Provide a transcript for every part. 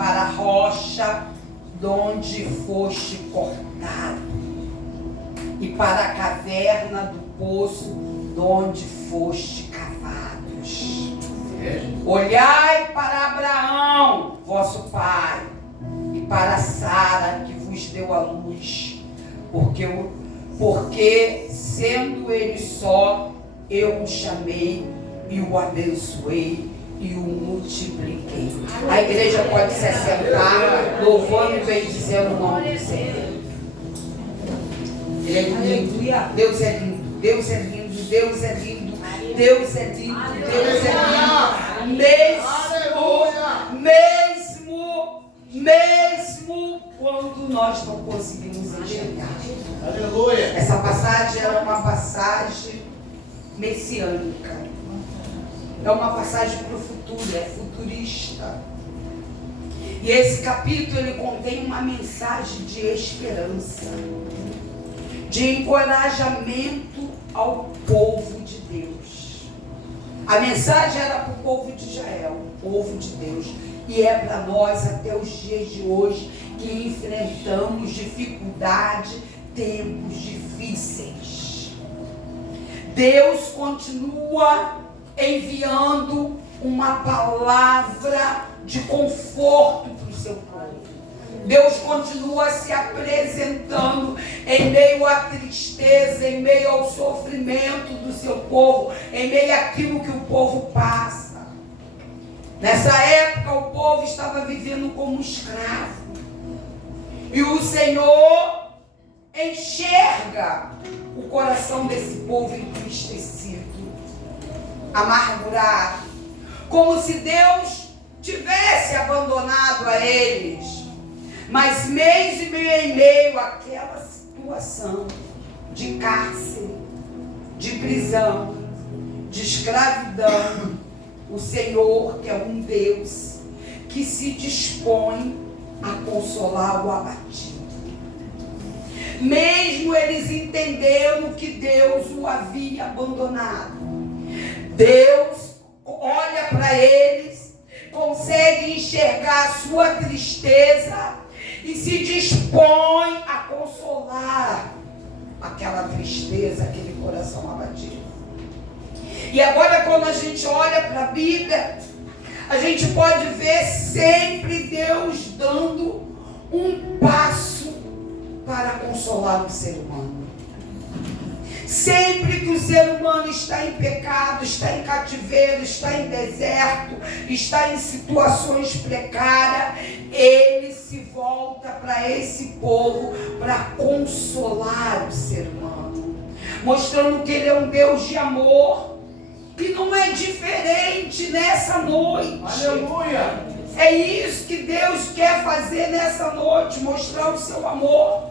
para a rocha de onde foste cortado, e para a caverna do poço de onde foste cavados. Olhai para Abraão, vosso pai, e para Sara, que vos deu a luz, porque sendo ele só, eu o chamei e o abençoei e o multipliquei. A igreja pode se assentar, louvando e bendizendo o nome do Senhor. Ele é lindo, Deus é lindo, Deus é lindo, Deus é lindo, Deus é lindo, Deus é lindo. Mesmo quando nós não conseguimos enxergar. Aleluia. Essa passagem é uma passagem messiânica. É uma passagem para o futuro, é futurista. E esse capítulo ele contém uma mensagem de esperança, de encorajamento ao povo de Deus. A mensagem era para o povo de Israel, o povo de Deus, e é para nós até os dias de hoje, que enfrentamos dificuldade, tempos difíceis. Deus continua enviando uma palavra de conforto para o seu povo. Deus continua se apresentando em meio à tristeza, em meio ao sofrimento do seu povo, em meio àquilo que o povo passa. Nessa época o povo estava vivendo como escravo. E o Senhor enxerga o coração desse povo entristecido, amargurado, como se Deus tivesse abandonado a eles. Mas mesmo em meio àquela situação de cárcere, de prisão, de escravidão, o Senhor, que é um Deus que se dispõe a consolar o abatido. Mesmo eles entendendo que Deus o havia abandonado, Deus olha para eles, consegue enxergar a sua tristeza e se dispõe a consolar aquela tristeza, aquele coração abatido. E agora, quando a gente olha para a Bíblia, a gente pode ver sempre Deus dando um passo para consolar o ser humano. Sempre que o ser humano está em pecado, está em cativeiro, está em deserto, está em situações precárias, ele se volta para esse povo para consolar o ser humano, mostrando que ele é um Deus de amor, que não é diferente nessa noite. Aleluia. É isso que Deus quer fazer nessa noite, mostrar o seu amor,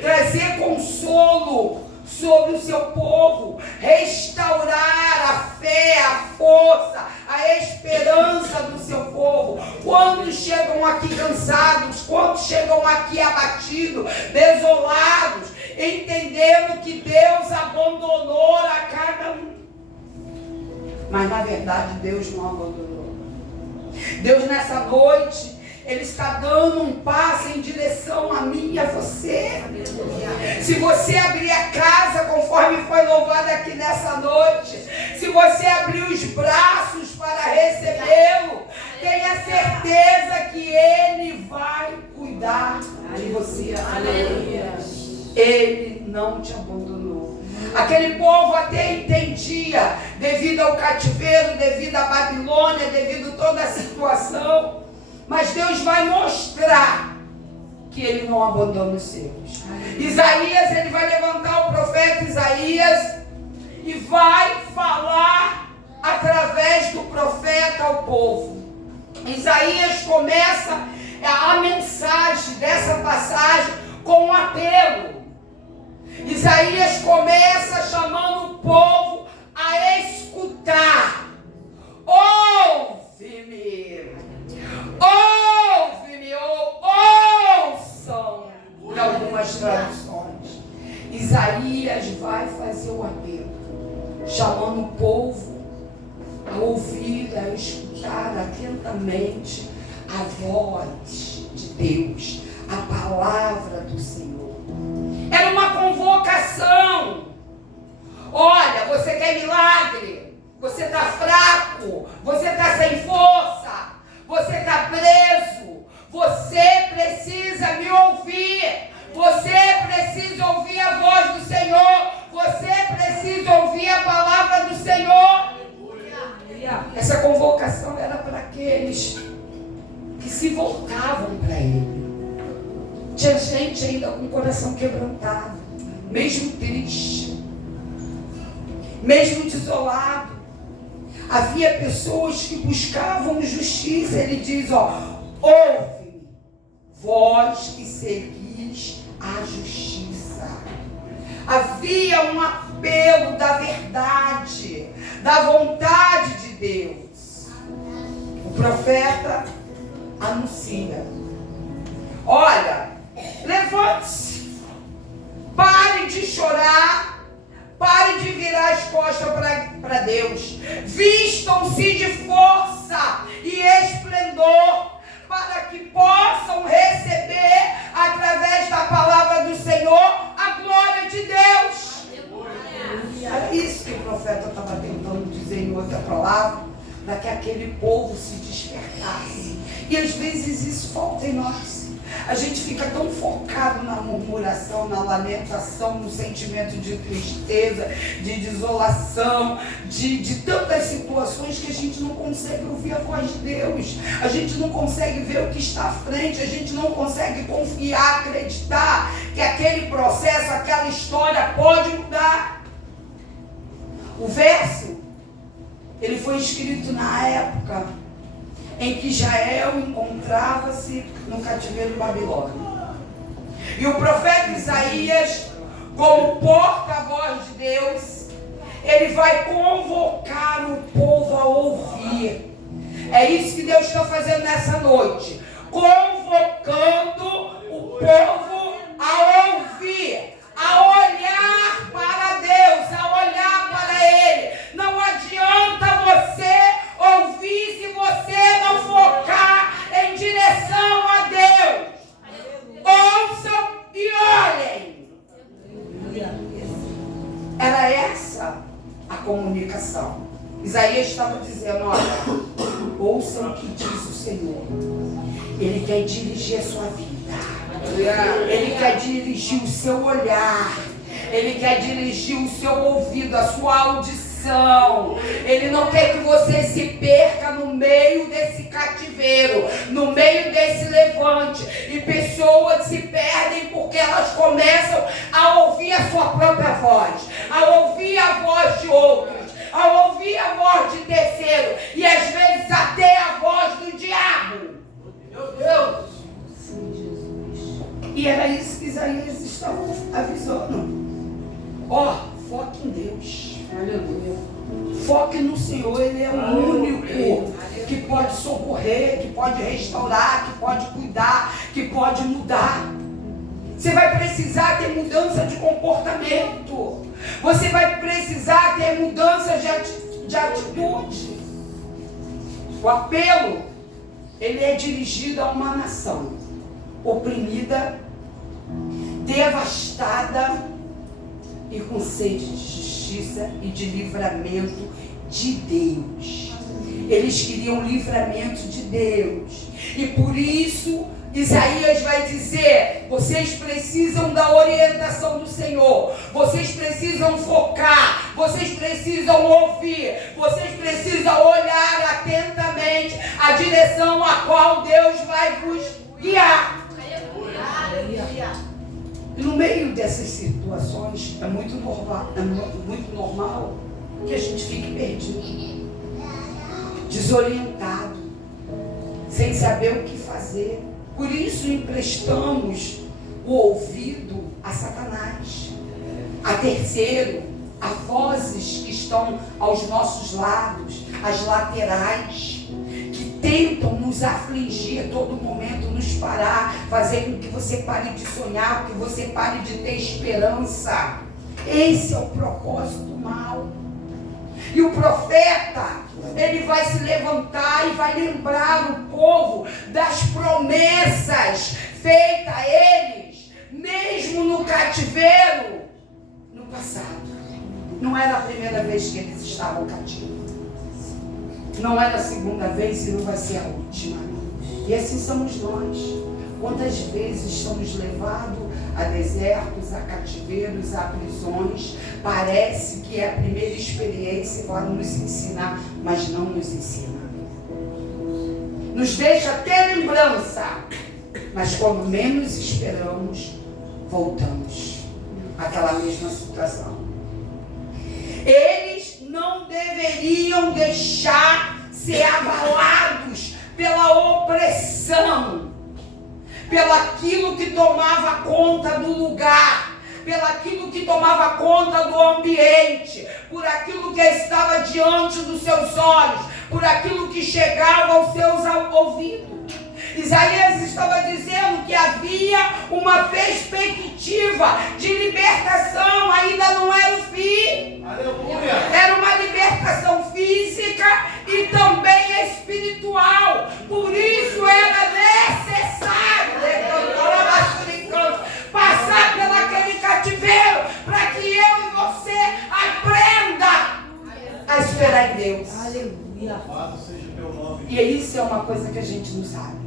trazer consolo sobre o seu povo, restaurar a fé, a força, a esperança do seu povo. Quantos chegam aqui cansados, quantos chegam aqui abatidos, desolados, entendendo que Deus abandonou a cada um. Mas na verdade Deus não abandonou. Deus nessa noite, Ele está dando um passo em direção a mim e a você. Se você abrir a casa, conforme foi louvado aqui nessa noite, se você abrir os braços para recebê-lo, tenha certeza que Ele vai cuidar de você. Ele não te abandonou. Aquele povo até entendia, devido ao cativeiro, devido à Babilônia, devido a toda a situação. Mas Deus vai mostrar que Ele não abandona os seus. Isaías, ele vai levantar o profeta Isaías e vai falar através do profeta ao povo. Isaías começa a mensagem dessa passagem com um apelo. Isaías começa chamando o povo a escutar. Ouve-me. Ouve-me, ouçam, em algumas traduções. Isaías vai fazer o apelo, chamando o povo a ouvir, a escutar atentamente a voz de Deus, a palavra do Senhor. Era uma convocação. Olha, você quer milagre? Você está fraco? Você está sem força? Você está preso? Você precisa me ouvir. Você precisa ouvir a voz do Senhor. Você precisa ouvir a palavra do Senhor. Essa convocação era para aqueles que se voltavam para Ele. Tinha gente ainda com o coração quebrantado, mesmo triste, mesmo desolado. Havia pessoas que buscavam justiça. Ele diz, ouve-me, vós que seguis a justiça. Havia um apelo da verdade, da vontade de Deus. O profeta anuncia: olha, levante-se, pare de chorar, pare de virar as costas para Deus, vistam-se de força e esplendor, para que possam receber, através da palavra do Senhor, a glória de Deus. Era isso que o profeta estava tentando dizer em outra palavra, para que aquele povo se despertasse. E às vezes isso falta em nós. A gente fica tão focado na murmuração, na lamentação, no sentimento de tristeza, de desolação, de tantas situações que a gente não consegue ouvir a voz de Deus. A gente não consegue ver o que está à frente, a gente não consegue confiar, acreditar que aquele processo, aquela história pode mudar. O verso, ele foi escrito na época em que Israel encontrava-se no cativeiro babilônico. E o profeta Isaías, como porta-voz de Deus, ele vai convocar o povo a ouvir. É isso que Deus está fazendo nessa noite, convocando o povo a ouvir, a olhar para Deus, a olhar para Ele. Não adianta você ouvir se você não focar em direção a Deus. Ouçam e olhem. Era essa a comunicação. Isaías estava dizendo, olha, ouçam o que diz o Senhor. Ele quer dirigir a sua vida. Ele quer dirigir o seu olhar. Ele quer dirigir o seu ouvido, a sua audição. Ele não quer que você se perca no meio desse cativeiro, no meio desse levante. E pessoas se perdem porque elas começam a ouvir a sua própria voz, a ouvir a voz de outros, a ouvir a voz de terceiro, e às vezes até a voz do diabo. Meu Deus! E era isso que Isaías estava avisando. Foque em Deus. Aleluia. Foque no Senhor. Ele é o único que pode socorrer, que pode restaurar, que pode cuidar, que pode mudar. Você vai precisar ter mudança de comportamento. Você vai precisar ter mudança de atitude. O apelo, ele é dirigido a uma nação oprimida, devastada e com sede de justiça e de livramento de Deus. Eles queriam livramento de Deus. E por isso Isaías vai dizer: vocês precisam da orientação do Senhor, vocês precisam focar, vocês precisam ouvir, vocês precisam olhar atentamente a direção a qual Deus vai vos guiar. E no meio dessas situações é muito normal que a gente fique perdido, desorientado, sem saber o que fazer. Por isso emprestamos o ouvido a Satanás, a terceiro, a vozes que estão aos nossos lados, as laterais, que tentam nos afligir a todo momento, nos parar, fazer com que você pare de sonhar, que você pare de ter esperança. Esse é o propósito mal. E o profeta, Ele vai se levantar e vai lembrar o povo das promessas feitas a eles, mesmo no cativeiro, no passado. Não era a primeira vez que eles estavam cativos. Não era a segunda vez e não vai ser a última. E assim somos nós. Quantas vezes somos levados a desertos, a cativeiros, a prisões. Parece que é a primeira experiência para nos ensinar, mas não nos ensina. Nos deixa ter lembrança, mas quando menos esperamos, voltamos àquela mesma situação. Eles não deveriam deixar ser abalados pela opressão, pelo aquilo que tomava conta do lugar, pelo aquilo que tomava conta do ambiente, por aquilo que estava diante dos seus olhos, por aquilo que chegava aos seus ouvidos. Isaías estava dizendo que havia uma perspectiva de libertação, ainda não era o fim. Aleluia. Era uma libertação física e também espiritual. Por isso era necessário passar pelaquele cativeiro, para que eu e você aprenda a esperar em Deus. Aleluia. Louvado seja o teu nome. E isso é uma coisa que a gente não sabe.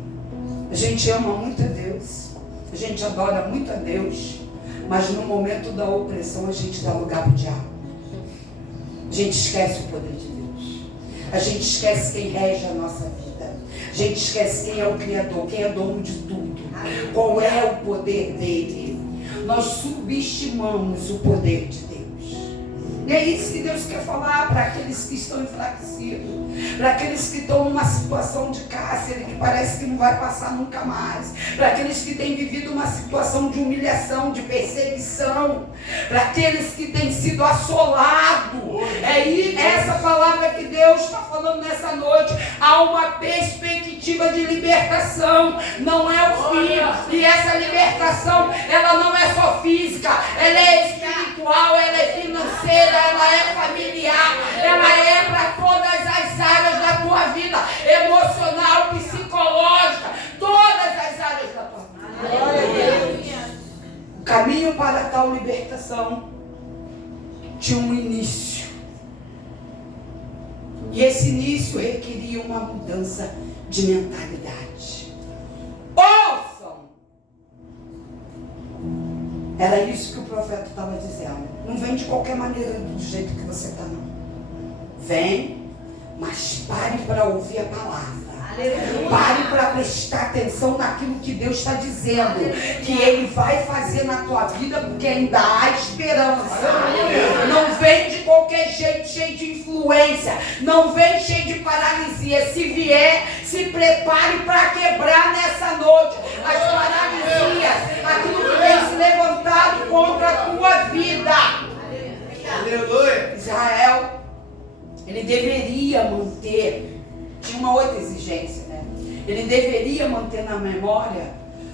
A gente ama muito a Deus, a gente adora muito a Deus, mas no momento da opressão a gente dá lugar para o diabo. A gente esquece o poder de Deus. A gente esquece quem rege a nossa vida. A gente esquece quem é o Criador, quem é dono de tudo. Qual é o poder dele. Nós subestimamos o poder de Deus. E é isso que Deus quer falar para aqueles que estão enfraquecidos, para aqueles que estão numa situação de cárcere que parece que não vai passar nunca mais, para aqueles que têm vivido uma situação de humilhação, de perseguição, para aqueles que têm sido assolados. É essa palavra que Deus está falando nessa noite. Há uma perspectiva de libertação, não é o fim. E essa libertação, ela não é só física, ela é espiritual, ela é financeira, ela é familiar, ela é para todas as áreas da tua vida, emocional, psicológica, todas as áreas da tua vida. Glória a Deus. O caminho para tal libertação tinha um início. E esse início requeria uma mudança de mentalidade. Ouçam! Era isso que o profeta estava dizendo. Não vem de qualquer maneira do jeito que você está, não. Vem, mas pare para ouvir a palavra. Aleluia. Pare para prestar atenção naquilo que Deus está dizendo. Que Ele vai fazer na tua vida, porque ainda há esperança. Não vem de qualquer jeito, cheio de influência. Não vem cheio de paralisia. Se vier, se prepare para quebrar nessa noite as paralisias, aquilo que tem se levantado contra a tua vida. Aleluia. Israel, ele deveria manter, tinha uma outra exigência, né? Ele deveria manter na memória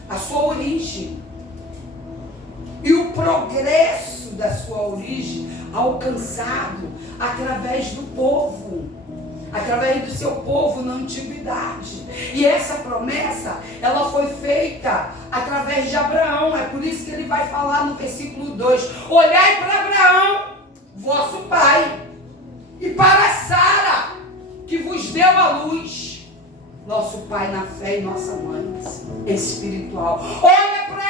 a sua origem e o progresso da sua origem alcançado através do povo, através do seu povo na antiguidade. E essa promessa, ela foi feita através de Abraão. É por isso que ele vai falar no versículo 2: olhai para Abraão, vosso pai, e para Sara, que vos deu a luz, nosso pai na fé e nossa mãe espiritual. Olha para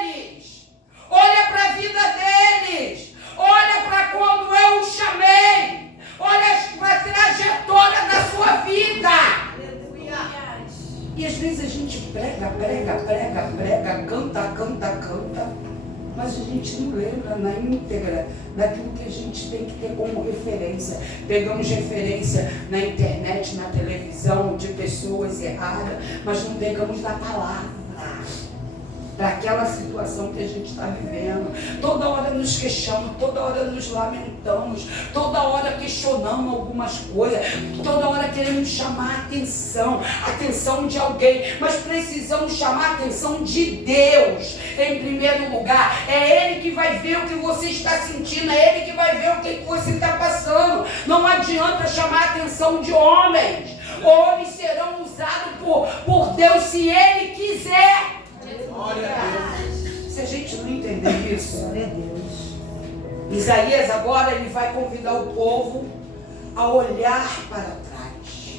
eles, olha para a vida deles, olha para quando eu o chamei, olha para a trajetória da sua vida. E às vezes a gente prega, canta, mas a gente não lembra na íntegra daquilo que a gente tem que ter como referência. Pegamos referência na internet, na televisão, de pessoas erradas, mas não pegamos na palavra. para aquela situação que a gente está vivendo. Toda hora nos queixamos, toda hora nos lamentamos, toda hora questionamos algumas coisas, toda hora queremos chamar a atenção de alguém, mas precisamos chamar a atenção de Deus em primeiro lugar. É Ele que vai ver o que você está sentindo, é Ele que vai ver o que você está passando. Não adianta chamar a atenção de homens. Homens serão usados por Deus se Ele quiser. Glória a Deus. Se a gente não entender isso, Isaías agora ele vai convidar o povo a olhar para trás.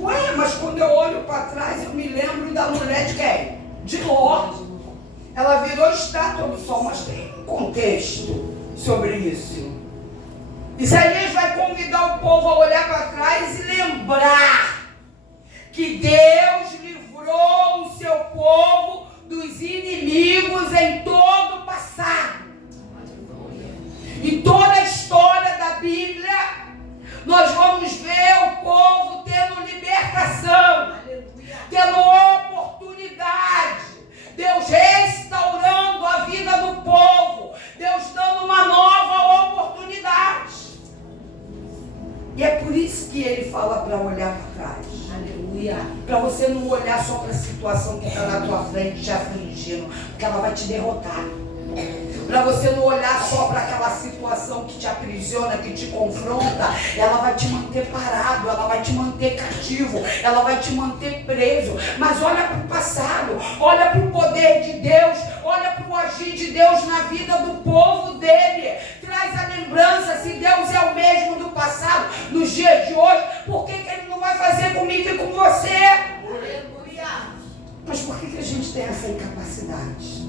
Ué, mas quando eu olho para trás eu me lembro da mulher de quem? De Ló. Ela virou estátua do sol, mas tem um contexto sobre isso. Isaías vai convidar o povo a olhar para trás e lembrar que Deus livrou o seu povo dos inimigos em todo o passado. Em toda a história da Bíblia, nós vamos ver o povo tendo libertação, tendo oportunidade, Deus restaurando a vida do povo, Deus dando uma nova oportunidade. E é por isso que ele fala para olhar para trás. Para você não olhar só para a situação que está na tua frente te afligindo, porque ela vai te derrotar. Para você não olhar só para aquela situação que te aprisiona, que te confronta, ela vai te manter parado, ela vai te manter cativo, ela vai te manter preso. Mas olha para o passado, olha para o poder de Deus, olha para o agir de Deus na vida do povo dele. Traz a lembrança, se Deus é o mesmo do passado, nos dias de hoje, por que ele não vai fazer comigo e com você? Mas por que a gente tem essa incapacidade?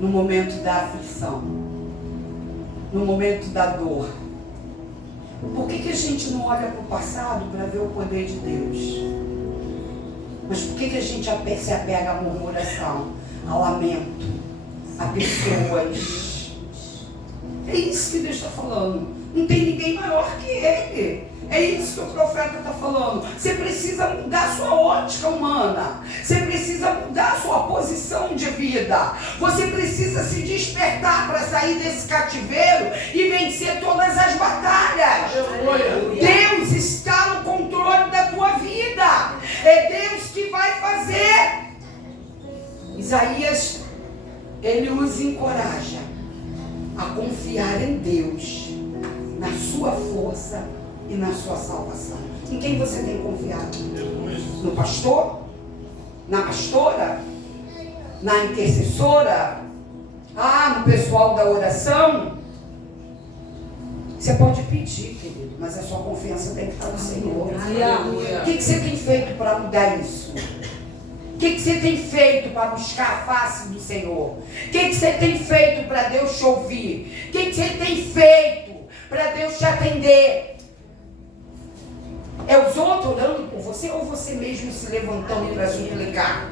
No momento da aflição, no momento da dor, por que a gente não olha para o passado para ver o poder de Deus? Mas por que a gente se apega à murmuração, ao lamento, a pessoas? É isso que Deus está falando. Não tem ninguém maior que Ele. É isso que o profeta está falando. Você precisa mudar a sua ótica humana. Você precisa mudar a sua posição de vida. Você precisa se despertar para sair desse cativeiro e vencer todas as batalhas. Deus está no controle da tua vida. É Deus que vai fazer. Isaías, ele os encoraja a confiar em Deus, na sua força e na sua salvação. Em quem você tem confiado? No pastor? Na pastora? Na intercessora? No pessoal da oração? Você pode pedir, querido, mas a sua confiança tem que estar no Senhor. O que você tem feito para mudar isso? O que você tem feito para buscar a face do Senhor? O que você tem feito para Deus te ouvir? O que você tem feito para Deus te atender? É os outros orando por você ou você mesmo se levantando para suplicar?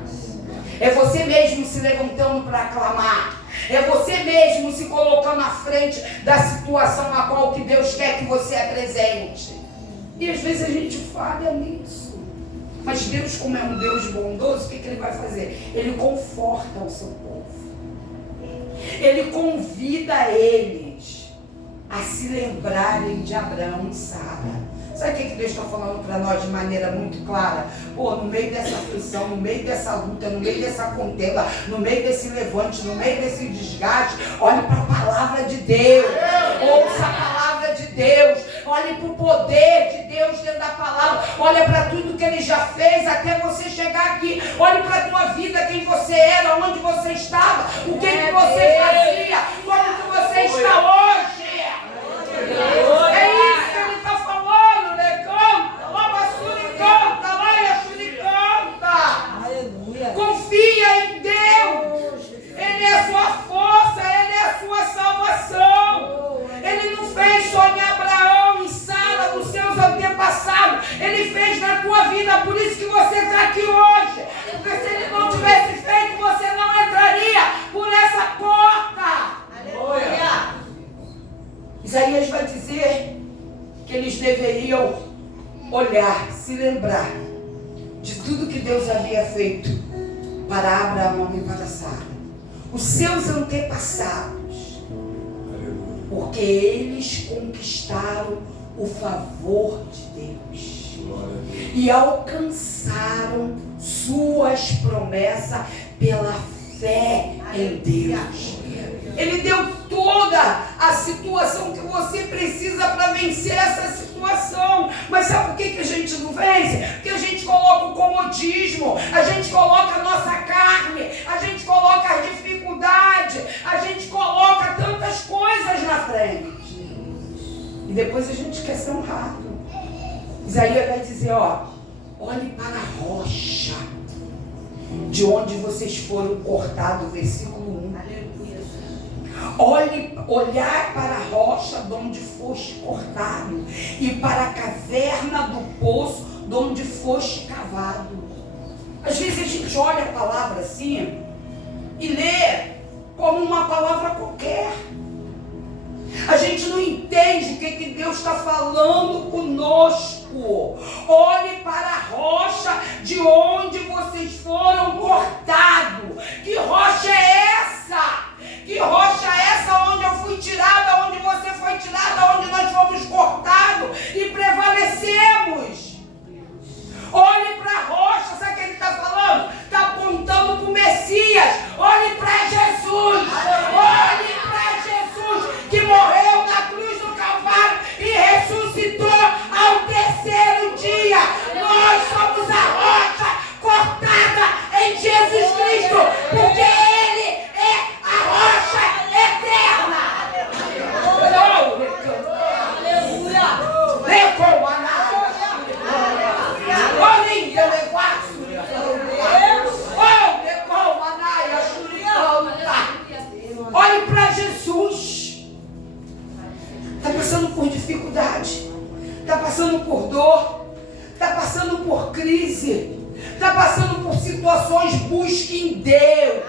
É você mesmo se levantando para clamar? É você mesmo se colocando à frente da situação na qual que Deus quer que você apresente? E às vezes a gente falha nisso. Mas Deus, como é um Deus bondoso, o que Ele vai fazer? Ele conforta o seu povo. Ele convida eles a se lembrarem de Abraão e Sara. Sabe o que Deus está falando para nós de maneira muito clara? No meio dessa aflição, no meio dessa luta, no meio dessa contenda, no meio desse levante, no meio desse desgaste, olhe para a palavra de Deus. Ouça a palavra de Deus. Olhe para o poder de Deus dentro da palavra. Olha para tudo que Ele já fez até você chegar aqui. Olhe para a tua vida, quem você era, onde você estava, o que você fazia, como que você está hoje. É isso que Ele está falando, né? Canta, lá canta, lá canta. Aleluia. Confia em Deus. Ele é a sua força, Ele é a sua salvação. Ele não fez só em Abraão e Sara, nos seus antepassados. Ele fez na tua vida, por isso que você está aqui hoje. Porque se Ele não tivesse feito, você não entraria por essa porta. Aleluia. Isaías vai dizer que eles deveriam olhar, se lembrar de tudo que Deus havia feito para Abraão e para Sara, os seus antepassados, porque eles conquistaram o favor de Deus e alcançaram suas promessas pela fé em Deus. Ele deu toda a situação que você precisa para vencer essa situação. Mas sabe por que a gente não vence? Porque a gente coloca o comodismo, a gente coloca a nossa carne, a gente coloca as dificuldades, a gente coloca tantas coisas na frente. E depois a gente quer ser honrado. Isaías vai dizer, olhe para a rocha de onde vocês foram cortados, versículo 1. Olhar para a rocha de onde foste cortado e para a caverna do poço de onde foste cavado. Às vezes a gente olha a palavra assim e lê como uma palavra qualquer. A gente não entende o que Deus está falando conosco. Olhe para a rocha de onde vocês foram cortados. Que rocha é essa? Que rocha é essa onde eu fui tirada, onde você foi tirada, onde nós fomos cortados e prevalecemos? Olhe para a rocha, sabe o que ele está falando? Está apontando para o Messias. Olhe para Jesus. Olhe para Jesus, que morreu na cruz do Calvário e ressuscitou ao terceiro dia. Nós somos a rocha cortada em Jesus Cristo, porque Ele é a rocha eterna. Olhe para Jesus. Está passando por dificuldade, está passando por dor, está passando por crise, está passando por situações. Busque em Deus,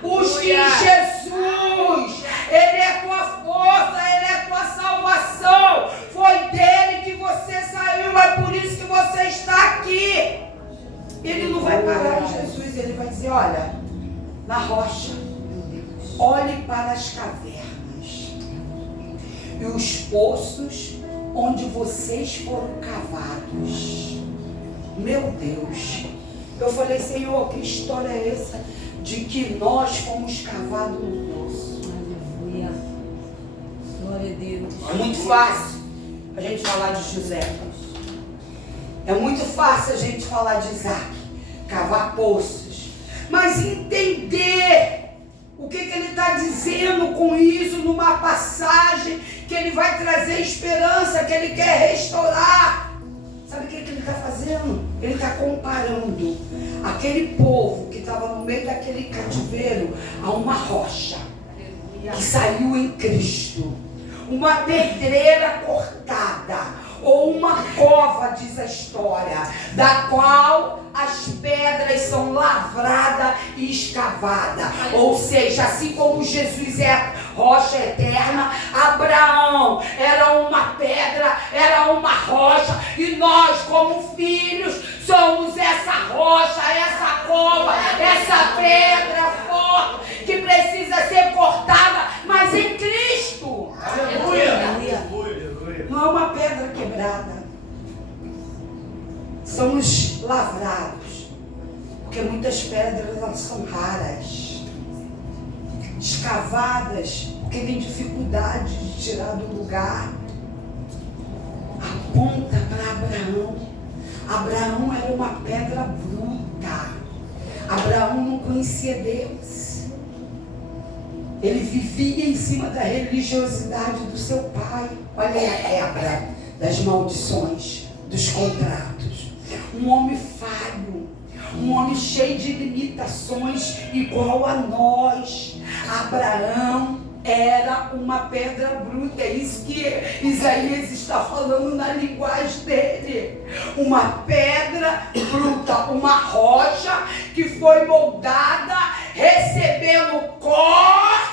busque em Jesus. Ele é a tua força, Ele é a tua salvação. Foi dele que você saiu, é por isso que você está aqui. Ele não vai parar em Jesus, ele vai dizer, olha, na rocha, olhe para as cavernas e os poços onde vocês foram cavados. Meu Deus, eu falei, Senhor, que história é essa de que nós fomos cavados no poço? Aleluia. Glória a Deus. É muito fácil a gente falar de José. É muito fácil a gente falar de Isaac, cavar poços. Mas entender o que ele está dizendo com isso numa passagem que ele vai trazer esperança, que ele quer restaurar. Sabe o que ele está fazendo? Ele está comparando aquele povo que estava no meio daquele cativeiro a uma rocha que saiu em Cristo. Uma pedreira cortada, ou uma cova, diz a história, da qual as pedras são lavradas e escavadas. Ou seja, assim como Jesus é rocha eterna, Abraão era uma pedra, era uma rocha, e nós, como filhos, somos essa rocha, essa cova, essa pedra forte que precisa ser cortada, mas em Cristo. Aleluia. Não é uma pedra quebrada. Somos lavrados, porque muitas pedras elas são raras, escavadas, porque tem dificuldade de tirar do lugar. Aponta para Abraão. Abraão era uma pedra bruta. Abraão não conhecia Deus. Ele vivia em cima da religiosidade do seu pai. Olha aí a quebra das maldições, dos contratos. Um homem falho, um homem cheio de limitações, igual a nós. Abraão era uma pedra bruta. É isso que Isaías está falando na linguagem dele. Uma pedra bruta, uma rocha que foi moldada, recebendo corte,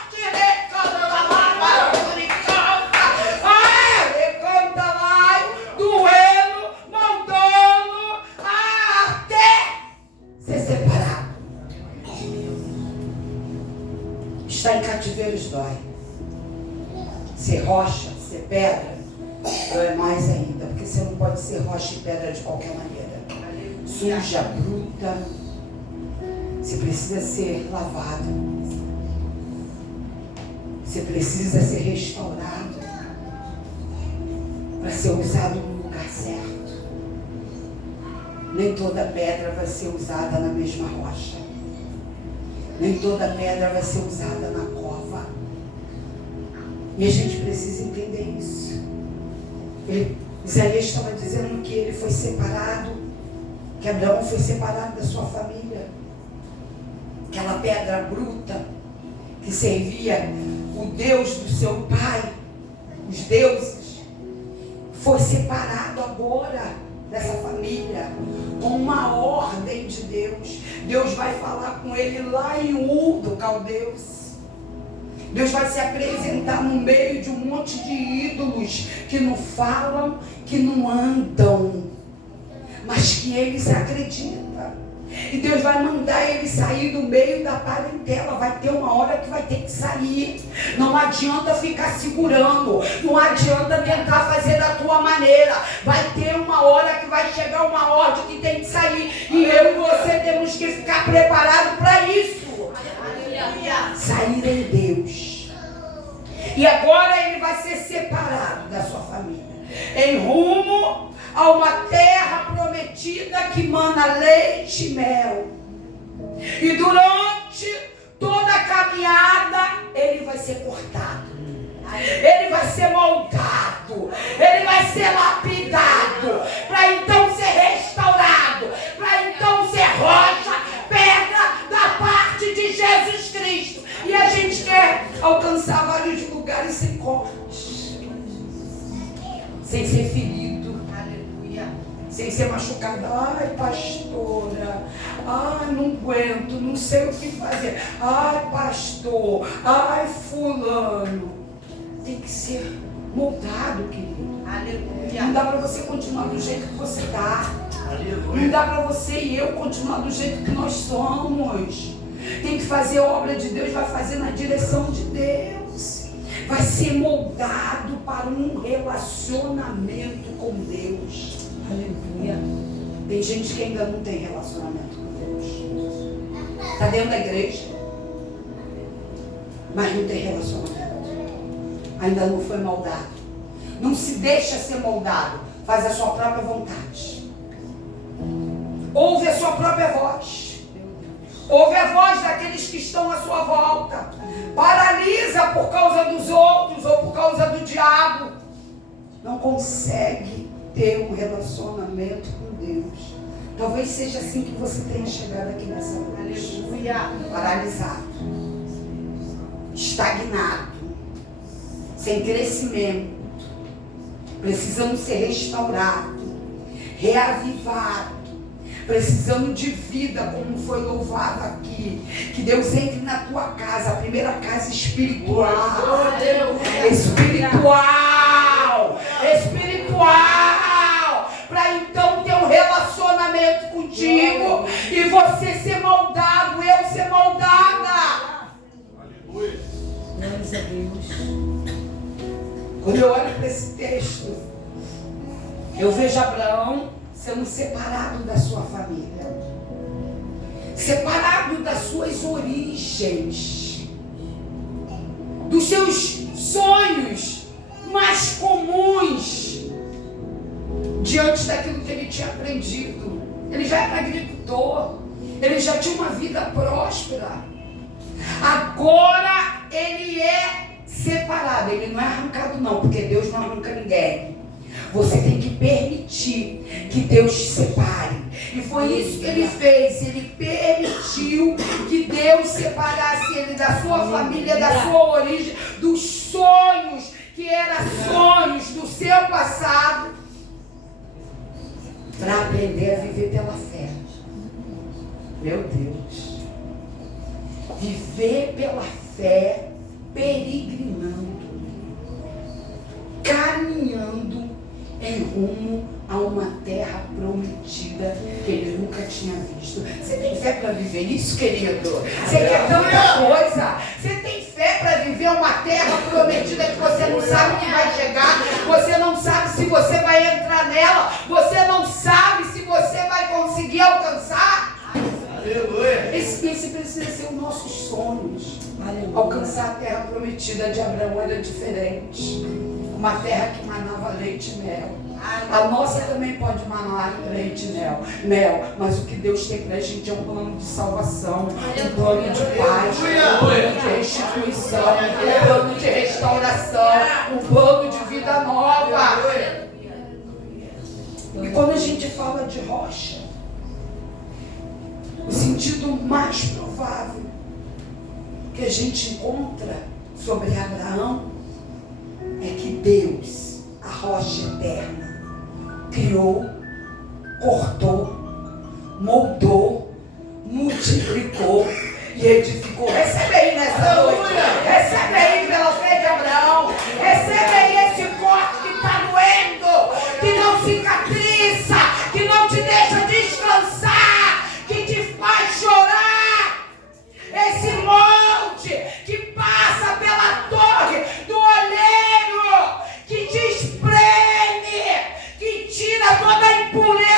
doendo, moldando, até ser separado. Estar em cativeiros dói. Ser rocha, ser pedra, dói mais ainda, porque você não pode ser rocha e pedra de qualquer maneira. Suja, bruta. Você precisa ser lavado. Você precisa ser restaurado para ser usado no lugar certo. Nem toda pedra vai ser usada na mesma rocha. Nem toda pedra vai ser usada na cova. E a gente precisa entender isso. Isaías estava dizendo que ele foi separado, que Abraão foi separado da sua família. Aquela pedra bruta que servia o Deus do seu pai, os deuses, foi separado agora dessa família, com uma ordem de Deus. Deus vai falar com ele lá em Ur do Caldeus. Deus vai se apresentar no meio de um monte de ídolos que não falam, que não andam, mas que eles acreditam. E Deus vai mandar ele sair do meio da parentela. Vai ter uma hora que vai ter que sair. Não adianta ficar segurando. Não adianta tentar fazer da tua maneira. Vai ter uma hora que vai chegar uma ordem que tem que sair. E eu e você temos que ficar preparados para isso. Sair em Deus. E agora ele vai ser separado da sua família, em rumo a uma terra prometida que mana leite e mel. E durante toda a caminhada ele vai ser cortado, ele vai ser moldado, ele vai ser lapidado, para então ser restaurado, para então ser rocha, pedra da parte de Jesus Cristo. E a gente quer alcançar vários lugares sem cortes, sem ser ferido, sem ser machucado. Ai, pastora, ai, não aguento, não sei o que fazer. Ai, pastor, ai, fulano. Tem que ser moldado, querido. Aleluia. Não dá para você continuar do jeito que você está. Não dá para você e eu continuar do jeito que nós somos. Tem que fazer a obra de Deus, vai fazer na direção de Deus. Vai ser moldado para um relacionamento com Deus. Aleluia. Tem gente que ainda não tem relacionamento com Deus. Está dentro da igreja, mas não tem relacionamento. Ainda não foi moldado. Não se deixa ser moldado. Faz a sua própria vontade. Ouve a sua própria voz. Ouve a voz daqueles que estão à sua volta. Paralisa por causa dos outros ou por causa do diabo. Não consegue ter um relacionamento com Deus. Talvez seja assim que você tenha chegado aqui nessa noite. Paralisado, estagnado, sem crescimento, precisando ser restaurado, reavivado, precisando de vida, como foi louvado aqui. Que Deus entre na tua casa, a primeira casa espiritual. Espiritual. Para então ter um relacionamento contigo e você ser moldado, eu ser moldada. Aleluia. Glórias a Deus. Quando eu olho para esse texto, eu vejo Abraão sendo separado da sua família, separado das suas origens, dos seus sonhos mais comuns, diante daquilo que ele tinha aprendido. Ele já era agricultor, ele já tinha uma vida próspera. Agora ele é separado, ele não é arrancado não, porque Deus não arranca ninguém. Você tem que permitir que Deus te separe. E foi isso que ele fez. Ele permitiu que Deus separasse ele da sua família, da sua origem, dos sonhos, que eram sonhos do seu passado, para aprender a viver pela fé. Meu Deus. Viver pela fé, peregrinando, caminhando em rumo a uma terra prometida que ele nunca tinha visto. Você tem fé para viver isso, querido? Você quer tanta coisa. Você tem fé viver uma terra prometida que você não sabe que vai chegar, você não sabe se você vai entrar nela, você não sabe se você vai conseguir alcançar. Aleluia. Esse precisa ser os nossos sonhos. Aleluia. Alcançar a terra prometida de Abraão era diferente. Uma terra que manava leite e mel. A nossa também pode manar leite e mel, mas o que Deus tem pra gente é um plano de salvação, um plano de paz, um plano de restituição, um plano de restauração, um plano de vida nova. E quando a gente fala de rocha, o sentido mais provável que a gente encontra sobre Abraão é que Deus, a rocha eterna, criou, cortou, moldou, multiplicou e edificou. Recebe aí nessa noite, recebe aí pela fé de Abraão, recebe aí esse corte que está doendo, que não cicatriza, que não te deixa descansar, que te faz chorar. Esse monte que passa pela torre do olheiro, que te espreme, que tira toda a impureza.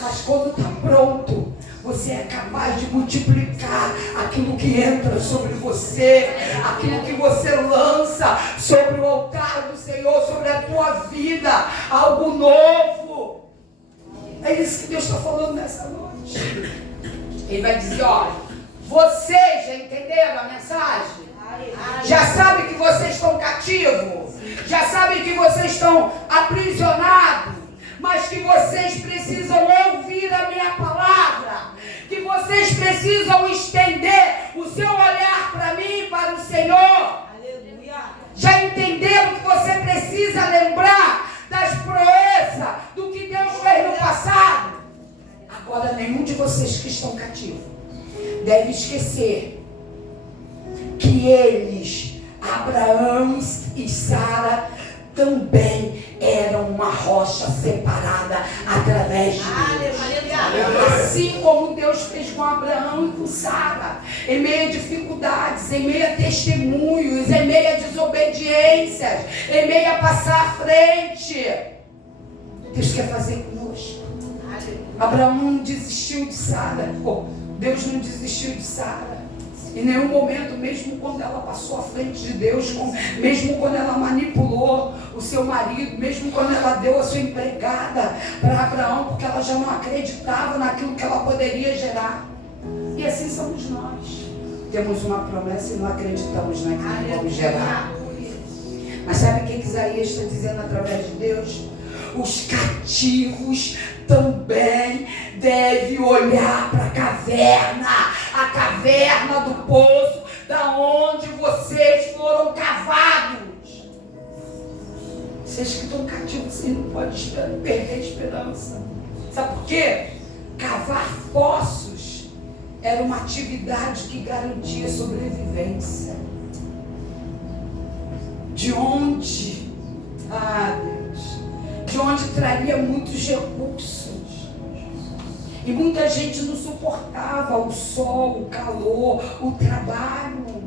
Mas quando está pronto, você é capaz de multiplicar aquilo que entra sobre você, aquilo que você lança sobre o altar do Senhor, sobre a tua vida, algo novo. É isso que Deus está falando nessa noite. Ele vai dizer, olha, vocês já entenderam a mensagem? Já sabem que vocês estão cativos? Já sabem que vocês estão aprisionados? Mas que vocês precisam ouvir a minha palavra? Que vocês precisam estender o seu olhar para mim e para o Senhor? Já entenderam que você precisa lembrar das proezas do que Deus fez no passado? Agora, nenhum de vocês que estão cativos deve esquecer que eles, Abraão e Sara, também eram uma rocha separada através de Deus. Assim como Deus fez com Abraão e com Sara, em meio a dificuldades, em meio a testemunhos, em meio a desobediências, em meio a passar à frente, Deus quer fazer conosco. Abraão não desistiu de Sara. Deus não desistiu de Sara. Em nenhum momento, mesmo quando ela passou à frente de Deus, mesmo quando ela manipulou o seu marido, mesmo quando ela deu a sua empregada para Abraão, porque ela já não acreditava naquilo que ela poderia gerar. E assim somos nós. Temos uma promessa e não acreditamos naquilo que vamos gerar. Mas sabe o que Isaías está dizendo através de Deus? Os cativos também devem olhar para a caverna do poço, da onde vocês foram cavados. Vocês que estão cativos, vocês não podem perder a esperança. Sabe por quê? Cavar poços era uma atividade que garantia sobrevivência. De onde? Deus. De onde traria muitos recursos. E muita gente não suportava o sol, o calor, o trabalho.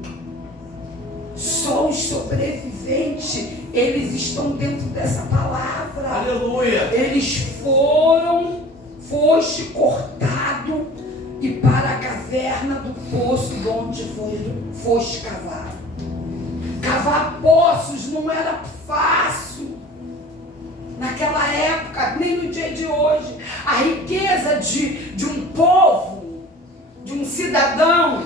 Só os sobreviventes, eles estão dentro dessa palavra. Aleluia. Eles foste cortado e para a caverna do poço de onde foste cavado. Cavar poços não era fácil. Naquela época, nem no dia de hoje, a riqueza de um povo, de um cidadão,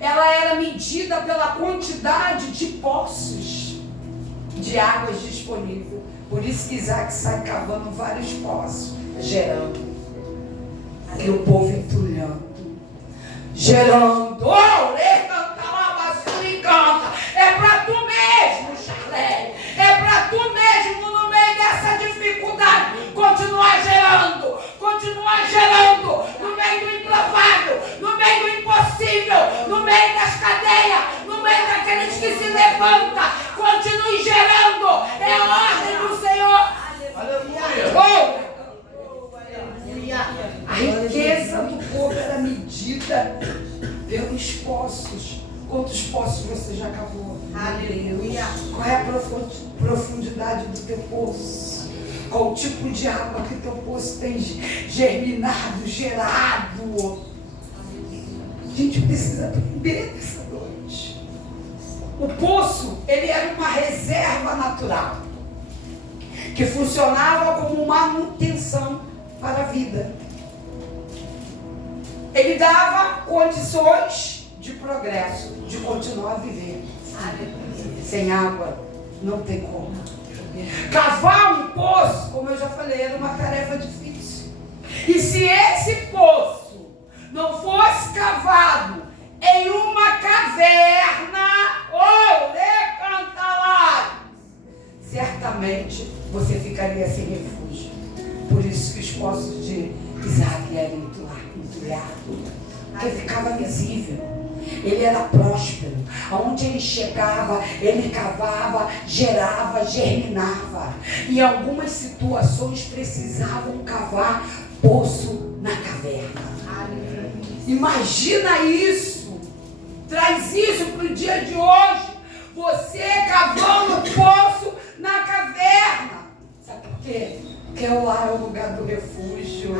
ela era medida pela quantidade de poços de águas disponíveis. Por isso que Isaac sai cavando vários poços, gerando. E o povo entulhando, gerando. É para tu mesmo, Charlene. É para tu mesmo, no meio dessa dificuldade, continuar gerando no meio do improvável, no meio do impossível, no meio das cadeias, no meio daqueles que se levantam. Continue gerando. É a ordem do Senhor. Aleluia. A riqueza do povo era medida pelos poços. Quantos poços você já cavou? Aleluia. Qual é a profundidade do teu poço? Qual o tipo de água que teu poço tem germinado, gerado? A gente precisa aprender nessa noite. O poço, ele era uma reserva natural, que funcionava como manutenção para a vida. Ele dava condições de progresso, de continuar a viver. Sem água, não tem como. Cavar um poço, como eu já falei, era uma tarefa difícil. E se esse poço não fosse cavado em uma caverna, ou recantalado, certamente você ficaria sem refúgio. Por isso que os poços de Isaac eram entulhados, porque ficava visível. Ele era próspero. Aonde ele chegava, ele cavava, gerava, germinava. Em algumas situações precisavam cavar poço na caverna. Imagina isso. Traz isso para o dia de hoje. Você cavando poço na caverna. Sabe por quê? Porque lá é o lugar do refúgio.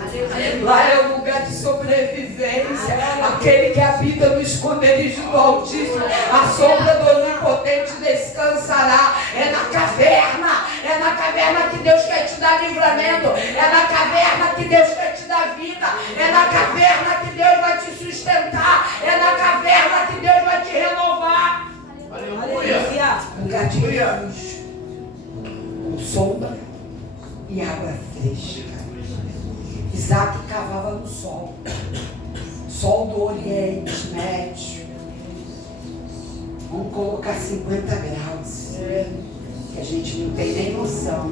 Lá é o lugar de sobrevivência. Aquele que habita no esconderijo do Altíssimo, a sombra do Onipotente descansará. É na caverna. É na caverna que Deus quer te dar livramento. É na caverna que Deus quer te dar vida. É na caverna que Deus vai te sustentar. É na caverna que Deus vai te renovar. Aleluia. Lugar de refúgio. Com sombra e água fresca. Isaac cavava no sol. Sol do Oriente Médio. Vamos colocar 50 graus. Que a gente não tem nem noção.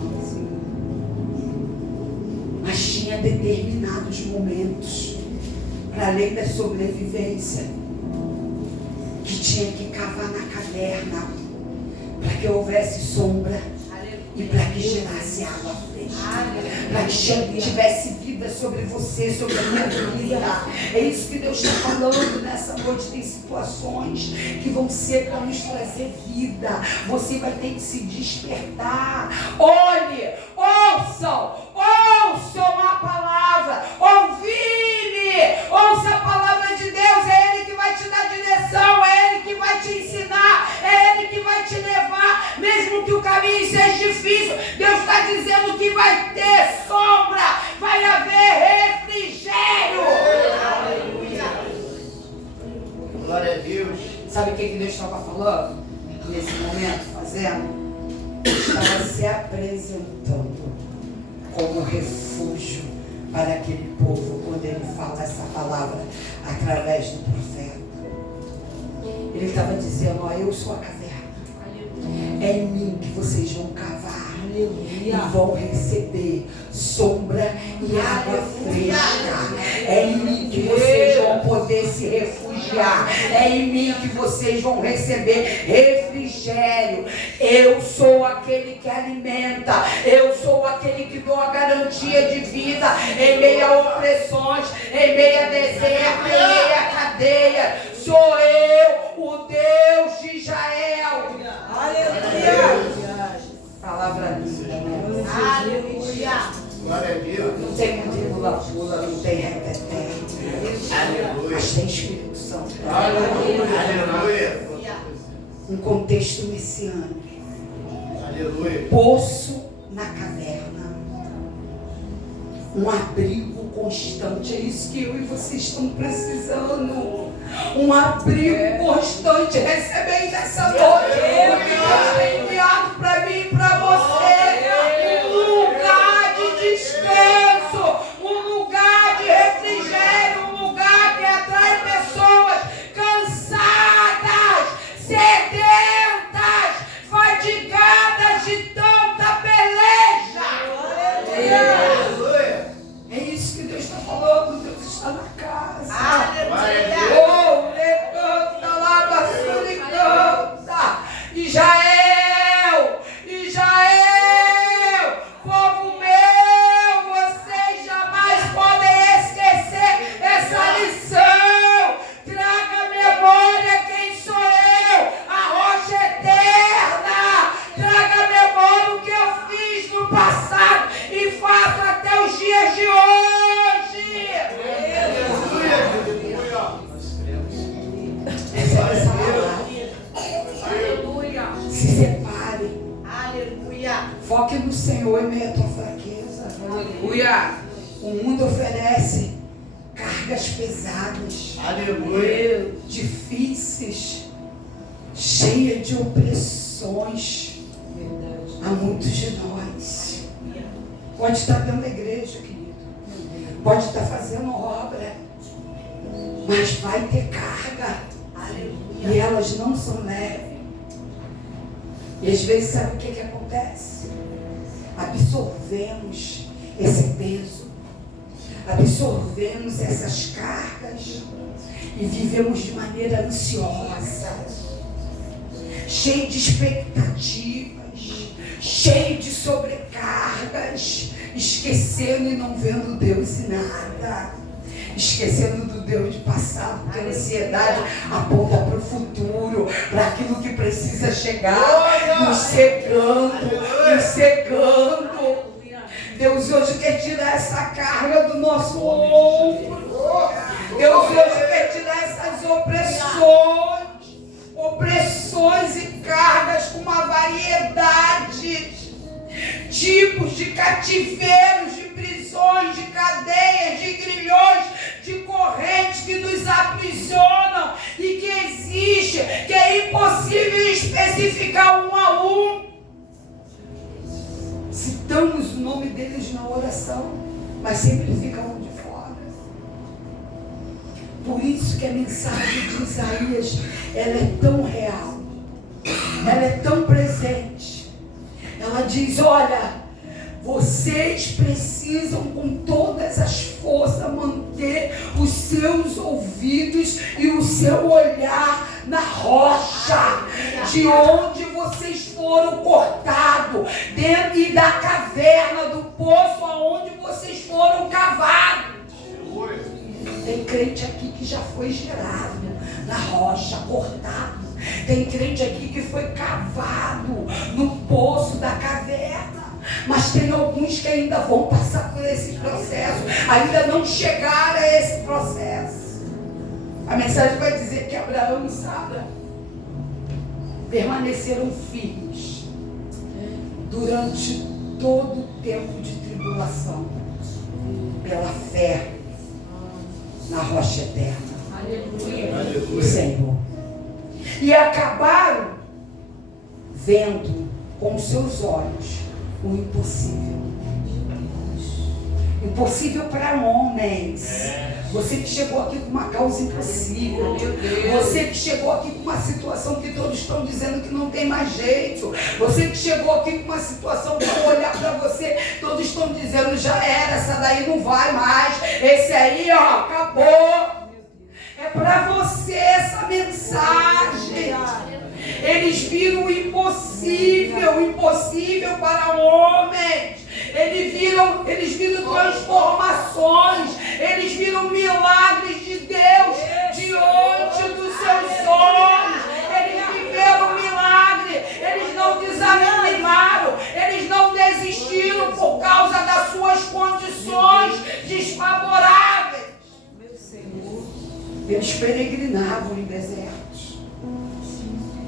Mas tinha determinados momentos, para além da sobrevivência, que tinha que cavar na caverna, para que houvesse sombra e para que gerasse água fresca, para que tivesse vida sobre você, sobre a minha vida. É isso que Deus está falando nessa noite. Tem situações que vão ser para nos trazer vida. Você vai ter que se despertar. Olhe, ouçam a palavra, ouça a palavra de Deus. É Ele que vai te dar direção, é Ele que vai te ensinar, é Ele que vai te levar, mesmo que o caminho seja difícil. Deus está dizendo que vai ter sombra, vai haver refrigério. Aleluia. Glória a Deus. Sabe o que Deus estava falando nesse momento, fazendo? Estava se apresentando como refúgio para aquele povo, quando ele fala essa palavra através do profeta. Ele estava dizendo: ó, eu sou a caverna. É em mim que vocês vão cavar. E vão receber sombra e água fresca. É em mim que vocês vão poder se refugiar. É em mim que vocês vão receber refrigério. Eu sou aquele que alimenta. Eu sou aquele que dou a garantia de vida em meio a opressões, em meio a deserto, em meio a cadeia. Sou eu, o Deus de Israel. Aleluia. Palavra linda, né? Aleluia. Glória a Deus. Não tem pula-pula, não tem repeté. Mas tem Espírito Santo. Aleluia. Um contexto messiânico. Aleluia. Poço na caverna. Um abrigo constante. É isso que eu e vocês estão precisando. Um abrigo constante. Recebei nessa noite. Deus tem enviado para mim e para você um lugar de descanso, um lugar de refrigério, um lugar que atrai pessoas cansadas, sedentas, fadigadas de tanta peleja. Aleluia. É isso que Deus está falando. Deus está na casa. Aleluia. Oh, levanta lá, basura e canta. Israel, O mundo oferece cargas pesadas, Aleluia. difíceis, cheias de opressões a muitos de nós. Pode estar dentro da igreja, querido. Pode estar fazendo obra, mas vai ter carga. E elas não são leves. E às vezes sabe o que acontece? Absorvemos esse peso, absorvemos essas cargas e vivemos de maneira ansiosa, cheio de expectativas, cheio de sobrecargas, esquecendo e não vendo Deus em nada. Esquecendo do Deus de passado, porque a ansiedade aponta para o futuro, para aquilo que precisa chegar, nos cegando. Deus hoje quer tirar essa carga do nosso ombro. Deus hoje quer tirar essas opressões e cargas com uma variedade, tipos de cativeiros, de prisões, de cadeias, de grilhões, de correntes que nos aprisionam e que existe, que é impossível especificar um a um. Citamos o nome deles na oração, mas sempre ficam de fora. Por isso que a mensagem de Isaías, ela é tão real, ela é tão presente. Ela diz, olha, vocês precisam com todas as forças manter os seus ouvidos e o seu olhar na rocha, de onde vocês foram cortados, dentro e da caverna, do poço aonde vocês foram cavados. Tem crente aqui que já foi gerado na rocha, cortado. Tem crente aqui que foi cavado no poço da caverna. Mas tem alguns que ainda vão passar por esse processo, ainda não chegaram a esse processo. A mensagem vai dizer que Abraão e Sara permaneceram firmes durante todo o tempo de tribulação, pela fé na rocha eterna, o Senhor. E acabaram vendo com seus olhos o impossível. Impossível para homens. Você que chegou aqui com uma causa impossível. Você que chegou aqui com uma situação que todos estão dizendo que não tem mais jeito. Você que chegou aqui com uma situação que ao olhar para você, todos estão dizendo, já era, essa daí não vai mais. Esse aí, ó, acabou. É para você essa mensagem. Eles viram o impossível para homens. Eles viram transformações. Eles viram milagres de Deus diante dos seus olhos. Eles viveram milagre. Eles não desanimaram. Eles não desistiram por causa das suas condições desfavoráveis. Eles peregrinavam em desertos.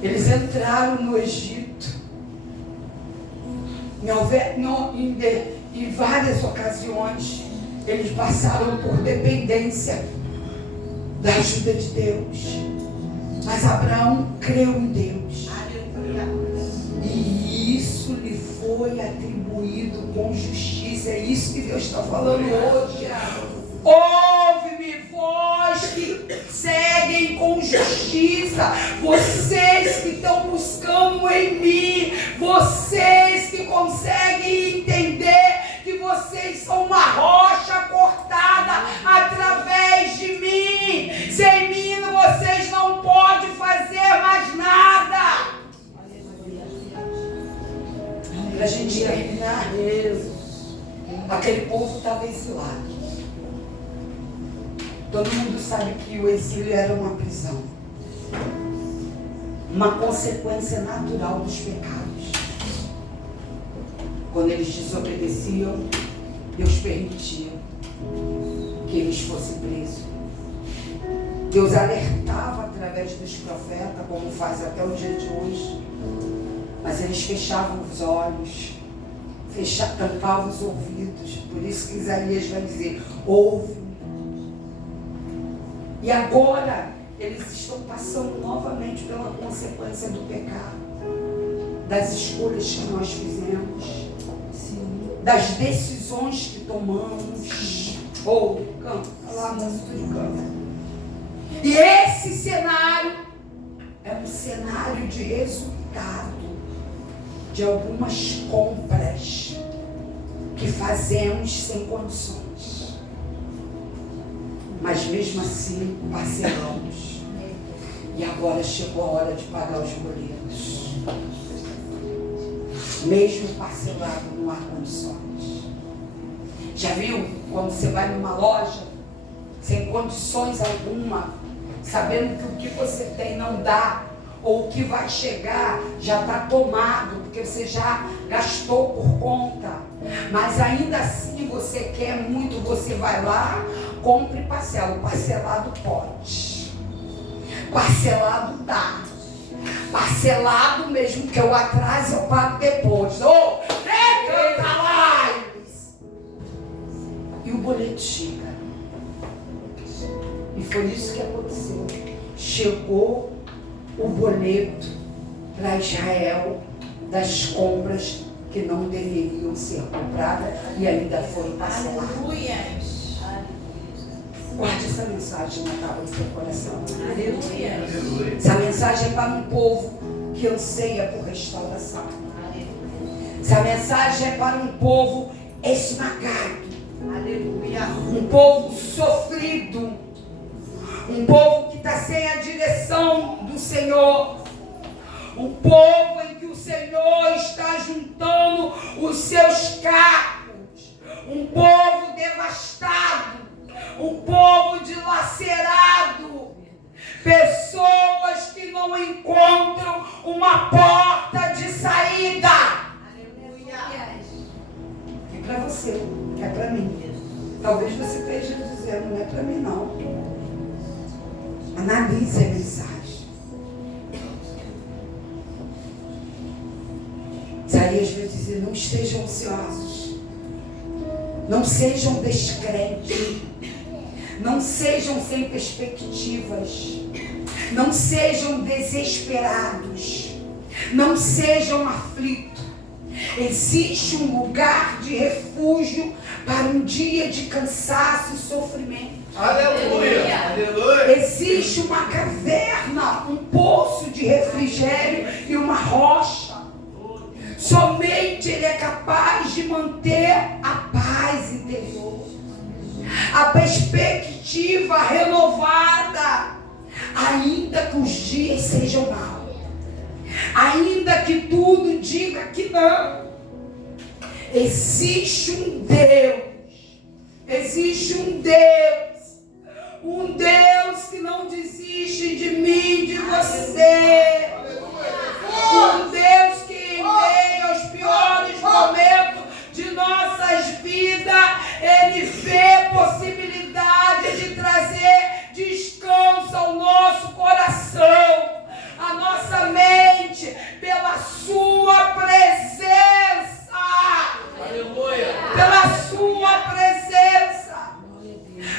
Eles entraram no Egito. Em várias ocasiões, eles passaram por dependência da ajuda de Deus. Mas Abraão creu em Deus. E isso lhe foi atribuído com justiça. É isso que Deus está falando hoje. Ouve-me, vós que seguem com justiça, vocês que estão buscando em mim, vocês que conseguem entender que vocês são uma rocha cortada através de mim. Sem mim vocês não podem fazer mais nada. Para a gente terminar, aquele povo estava exilado. Todo mundo sabe que o exílio era uma prisão, uma consequência natural dos pecados. Quando eles desobedeciam, Deus permitia que eles fossem presos. Deus alertava através dos profetas, como faz até o dia de hoje, mas eles fechavam os olhos, fechar, tampar os ouvidos. Por isso que Isaías vai dizer, ouve. E agora, eles estão passando novamente pela consequência do pecado, das escolhas que nós fizemos, das decisões que tomamos, ou canto, lá música de canto. E esse cenário é um cenário de resultado de algumas compras que fazemos sem condições. Mas mesmo assim parcelamos. E agora chegou a hora de pagar os boletos. Mesmo parcelado não há condições. Já viu quando você vai numa loja sem condições alguma, sabendo que o que você tem não dá, ou o que vai chegar já está tomado, porque você já gastou por conta, mas ainda assim você quer muito, você vai lá, compra e parcela. O parcelado pode, parcelado dá, parcelado mesmo que eu atrase, eu pago depois. E o boleto chega. E foi isso que aconteceu. Chegou o boleto para Israel das compras que não deveriam ser compradas e ainda foram parceladas. Guarde essa mensagem na tábua do seu coração. Aleluia. Essa mensagem é para um povo que anseia por restauração. Essa mensagem é para um povo esmagado. Aleluia. Um povo sofrido. Um povo que está sem a direção do Senhor. Um povo em que o Senhor está juntando os seus cacos. Um povo devastado. Um povo dilacerado. Pessoas que não encontram uma porta de saída. Aleluia. É para você, é para mim. Talvez você esteja dizendo, não é para mim não. Analise a mensagem. Isaías vai dizer, não estejam ansiosos. Não sejam descrentes. Não sejam sem perspectivas. Não sejam desesperados. Não sejam aflitos. Existe um lugar de refúgio para um dia de cansaço e sofrimento. Aleluia. Aleluia. Existe uma caverna, um poço de refrigério e uma rocha. Somente Ele é capaz de manter a paz interior, a perspectiva renovada, ainda que os dias sejam maus, ainda que tudo diga que não. Existe um Deus que não desiste de mim, de você. Um Deus que em meio aos piores momentos de nossas vidas, Ele vê possibilidade de trazer descanso ao nosso coração, à nossa mente, pela sua presença. Aleluia. Pela sua presença.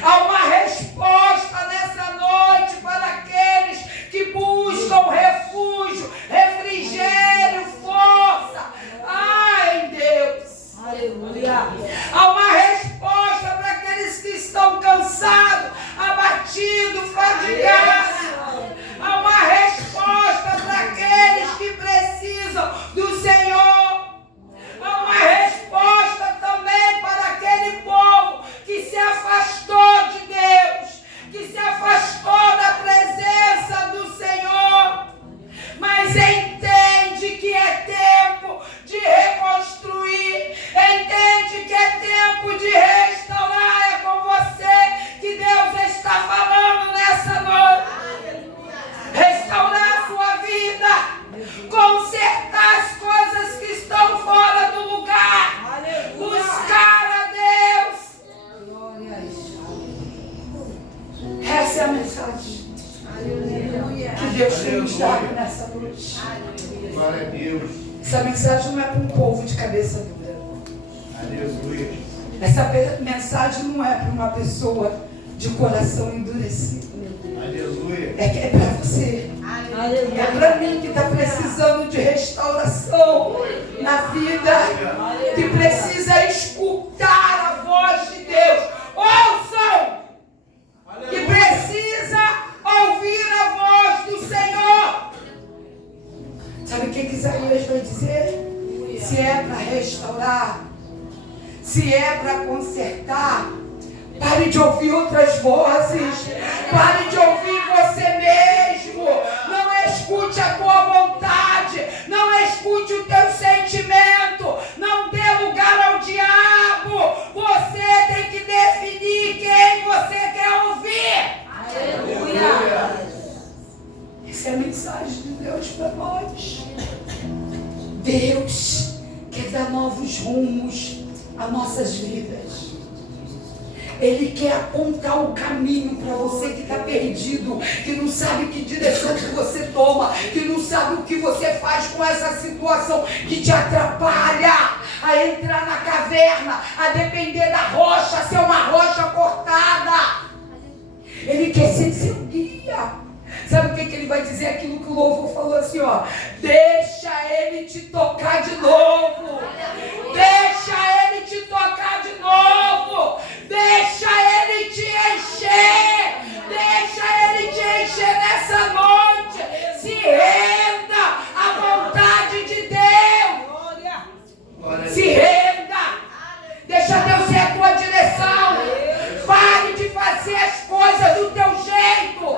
Há uma resposta nessa noite para aqueles que buscam refúgio, refrigério, força. Ai, Deus. Aleluia. Há uma resposta para aqueles que estão cansados, abatidos, fadigados. Há uma resposta para aqueles que precisam do Senhor. Há uma resposta também para aquele povo que se afastou de Deus, que se afastou da presença do Senhor, mas entende que é tempo de reconstruir, entende que é tempo de restaurar. É com você que Deus está falando nessa noite. Restaurar a sua vida, consertar as coisas que estão fora do lugar, buscar a Deus. Essa é a mensagem que Deus tem nos dado nessa noite. Glória a Deus. Essa mensagem não é para um povo de cabeça dura. Essa mensagem não é para uma pessoa de coração endurecido. É para você. É para mim que está precisando de restauração na vida, que precisa escutar a voz de Deus. Ouçam! Que precisa ouvir a voz do Senhor. Sabe o que Isaías vai dizer? Se é para restaurar, se é para consertar, pare de ouvir outras vozes. Pare de ouvir você mesmo. Não escute a tua vontade. Não escute o teu sentimento. Não dê lugar ao diabo. Você tem que definir quem você quer ouvir. Aleluia. Essa é a mensagem de Deus para nós. Deus quer dar novos rumos às nossas vidas. Ele quer apontar o caminho para você que está perdido, que não sabe que direção que você toma, que não sabe o que você faz com essa situação que te atrapalha a entrar na caverna, a depender da rocha, ser uma rocha cortada. Ele quer ser seu guia. Sabe o que ele vai dizer? Aquilo que o louvor falou assim, ó. Deixa ele te tocar de novo. Deixa ele te tocar de novo. Deixa ele te encher. Deixa ele te encher nessa noite. Se renda à vontade de Deus. Se renda. Deixa Deus ser a tua direção. Pare de fazer as coisas do teu jeito.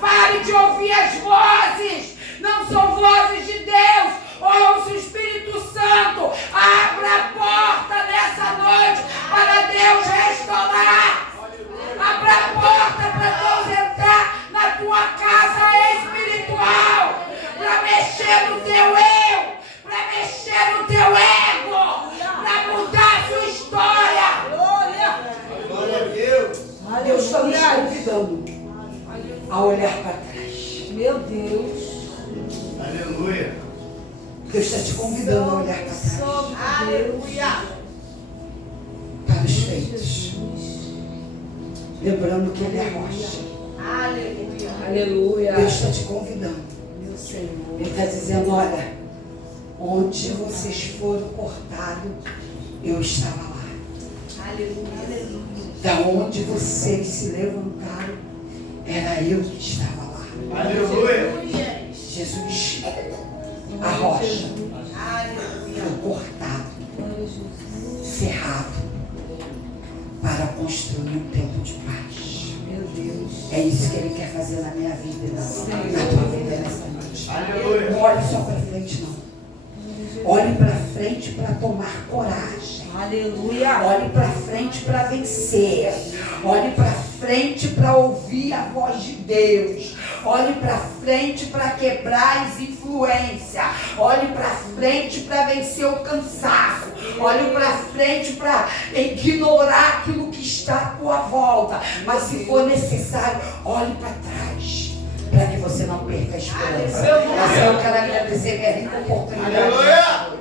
Pare de ouvir as vozes. Não são vozes de Deus. Ouça o Espírito Santo. Abra a porta nessa noite para Deus restaurar. Abra a porta para Deus entrar na tua casa espiritual. Para mexer no teu eu. Para mexer no teu ego. Para mudar a sua história. Glória a Deus. Deus está nos convidando a olhar para trás. Meu Deus. Aleluia. Deus está te convidando a olhar para trás. Aleluia. Para os feitos. Lembrando que Ele é a rocha. Aleluia. Aleluia. Deus está te convidando. Meu Senhor. Ele está dizendo, olha, onde vocês foram cortados, eu estava lá. Aleluia. Da onde vocês se levantaram, era eu que estava lá. Aleluia. Jesus, a rocha, Aleluia. foi cortado, cerrado, para construir um tempo de paz. Meu Deus. É isso que Ele quer fazer na minha vida, na tua vida nessa noite. Aleluia. Não olhe só para frente, não. Olhe para frente para tomar coragem. Aleluia. Olhe para frente para vencer. Olhe para frente para ouvir a voz de Deus. Olhe para frente para quebrar as influências. Olhe para frente para vencer o cansaço. Olhe para frente para ignorar aquilo que está à tua volta. Mas se for necessário, olhe para trás, para que você não perca a esperança. Eu quero agradecer minha rica oportunidade. Aleluia.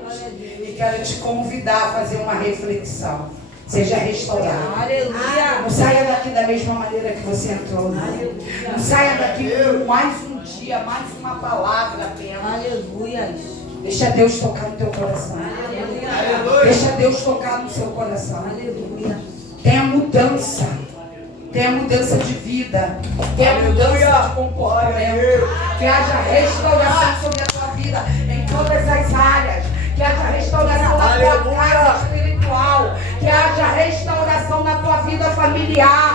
E quero te convidar a fazer uma reflexão. Seja restaurado. Aleluia. Não saia daqui da mesma maneira que você entrou. Não saia daqui com mais um dia, mais uma palavra apenas. Aleluia. Deixa Deus tocar no teu coração. Aleluia. Deixa Deus tocar no seu coração. Aleluia. Tenha mudança. Tenha mudança de vida. Tenha mudança de comportamento. Que haja restauração sobre a tua vida em todas as áreas. Que haja restauração na tua casa espiritual. Que haja restauração na tua vida familiar.